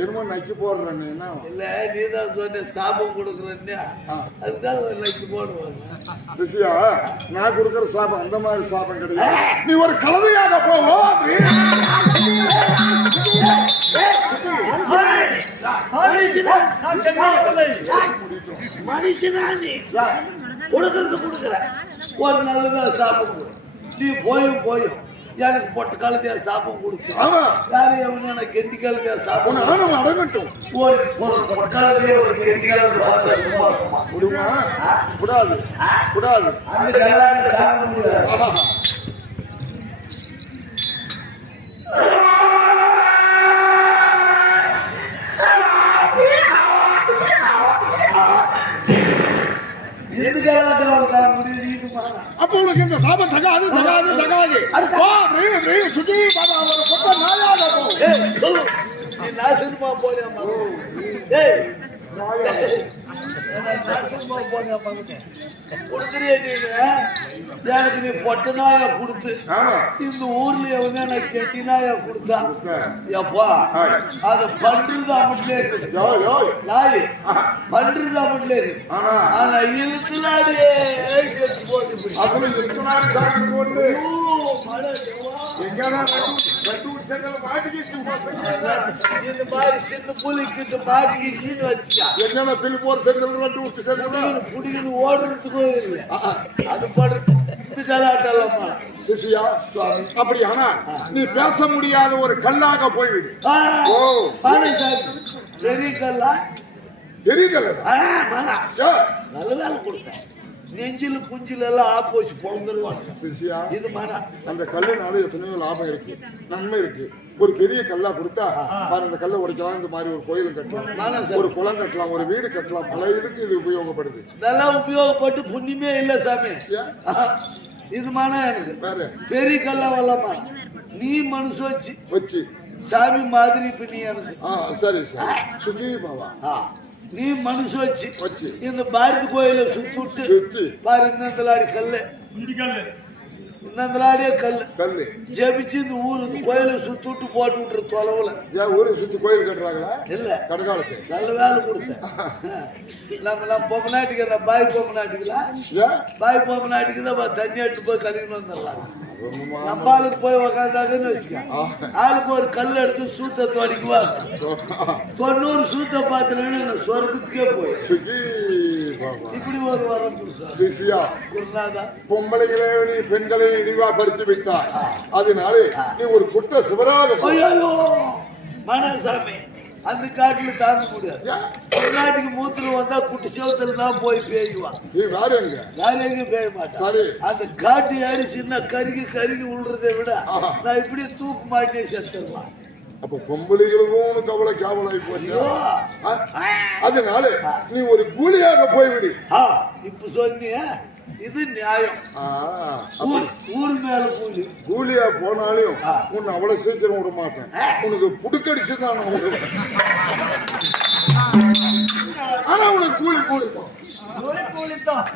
என்னமோ நக்கி போடுறேன் என்ன இல்ல நீதான் சொன்ன சாபம் கொடுக்குறேன்னு அதுதான் நக்கி போடுவாங்க ரிஷியா நான் கொடுக்குற சாபம் அந்த மாதிரி சாபம் கிடையாது நீ ஒரு கலவையாக போவோம் மனுஷனா நீ கொடுக்கறது கொடுக்குற ஒரு நல்லதான் சாபம் நீ போயும் எனக்கு பொட்டு காலத்தையா சாப்பம் கொடுத்து யாரு எவனா கெட்டி காலத்தையா சாப்பம் அடங்கட்டும் ஒரு பொட்டு காலத்தையே ஒரு கெட்டி காலம் முடியுமா கூடாது கூடாது அந்த காலத்துல தாங்க முடியாது அப்ப உனக்கு இந்த சாபம் தகாது தகாது தகாது சுஜி பாபா ஒரு கொட்ட நாயாக போ நான் சினிமா போலியா எனக்கு நீ பொட்ட நாயா கொடுத்து இந்த ஊர்ல எவங்க எனக்கு கெட்டி நாயா கொடுத்தா எப்பா அது பண்றது அப்படியே இருக்கு நாய் பண்றது அப்படியே இருக்கு ஆனா இழுத்துலாடியே போது இந்த மாதிரி சின்ன புலிக்கிட்டு மாட்டிக்கு சீன் வச்சுக்கா என்ன பில் போற புடிக்கணும் ஓடுறதுக்கும் இல்லை அது படுறது கலாட்டெல்லாம் சிசியா அப்படி ஆனா நீ பேச முடியாத ஒரு கல்லாக போய்விடு பெரிய கல்லா பெரிய கல்லா நல்ல வேலை கொடுத்தேன் நெஞ்சில குஞ்சில எல்லாம் ஆப்போச்சு பொழுந்துருவாங்க இது மன அந்த கல்லுனால எத்தனையோ லாபம் இருக்கு நன்மை இருக்கு ஒரு பெரிய கல்லா கொடுத்தா பாரு அந்த கல்லை உடைக்கலாம் இந்த மாதிரி ஒரு கோயிலும் கட்டலாம் ஒரு குளம் கட்டலாம் ஒரு வீடு கட்டலாம் பல இதுக்கு இது உபயோகப்படுது நல்லா உபயோகப்பட்டு புண்ணியமே இல்லை சாமி இது மன எனக்கு பெரிய கல்லா வரலாமா நீ மனசு வச்சு சாமி மாதிரி இப்ப நீ எனக்கு சரி சரி சுகி பாபா நீ மனசு வச்சு இந்த பாரதி கோயில சுத்தி பாரு இந்த கல்லு இன்னந்தலாடியே கல்லு ஜெபிச்சு இந்த ஊரு இந்த கோயில சுத்தி போட்டு விட்டுரு தொலைவுல ஊரை சுத்தி கோயில் கட்டுறாங்களா இல்ல கடகாலத்து நல்ல வேலை கொடுத்தேன் நம்ம பொம்மை நாட்டுக்கு பாய் பொம்மை நாட்டுக்கலாம் பாய் பொம்மை நாட்டுக்கு தான் தண்ணி எடுத்து போய் கழுவின்னு வந்துடலாம் நம்ம ஆளுக்கு போய் உக்காந்தாங்கன்னு வச்சுக்க ஆளுக்கு ஒரு கல் எடுத்து சூத்த தோடிக்குவா 90 சூத்த பாத்துறேன்னு சொர்க்கத்துக்கே போய் இப்படி ஒரு வரம் குருநாதா பொம்பளைகளே நீ பெண்களை இழிவாப்படுத்தி விட்டாய் அதனால நீ ஒரு குட்ட சிவராக மனசாமி அந்த காட்டுல தாங்க முடியாது நாட்டுக்கு மூத்துல வந்தா குட்டி சேவத்துல தான் போய் பேய்வான் வேற எங்க பேய மாட்டான் அந்த காட்டு ஏறி சின்ன கருகி விழுறதை விட நான் இப்படியே தூக்கு மாட்டினே செத்துருவான் அப்ப பொம்பளைகளுக்கும் கவலை கேவலாகி போச்சு அதனால நீ ஒரு கூலியாக போய்விடு இப்ப சொன்னிய இது நியாயம் ஊர் மேல கூலியா போனாலும் உன்னை அவ்வளவு சீக்கிரம் விட மாட்டேன் உனக்கு புடுக்கடிச்சுதான் நான் விடுவேன் ஆனா உனக்கு கூலி தான்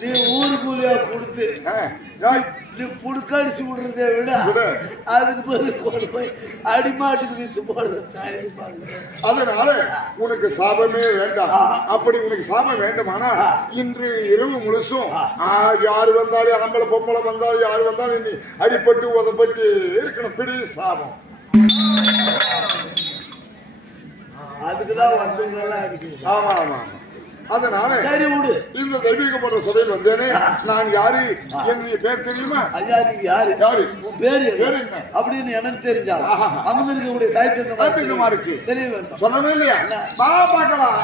நீ ஊரு கூலியா கொடுத்து நீ புடுக்கடிச்சு விடுறதை விட அதுக்கு பதில் போய் அடிமாட்டுக்கு வித்து போடுறது. அதனால உனக்கு சாபமே வேண்டாம். அப்படி உனக்கு சாபம் வேண்டுமானா இன்று இரவு முழுசும் யாரு வந்தாலும் ஆம்பளை பொம்பளை வந்தாலும் யாரு வந்தாலும் நீ அடிப்பட்டு உதப்பட்டு இருக்கணும். பிடி சாபம். அதுக்குதான் வந்தவங்கெல்லாம் இருக்கு. ஆமா ஆமா. அதனால சரி விடு. இந்த தெய்வீக போன்ற சபையில் வந்தேனே. நான் யாரு, என்னுடைய பேர் தெரியுமா? ஐயா நீங்க யாரு? யாரு உன் பேரு என்ன அப்படின்னு எனக்கு தெரிஞ்சா அமர்ந்திருக்கக்கூடிய தாய்த்தந்தமா இருக்கு தெரிய வேண்டும். சொல்லணும் இல்லையா? வா பார்க்கலாம்.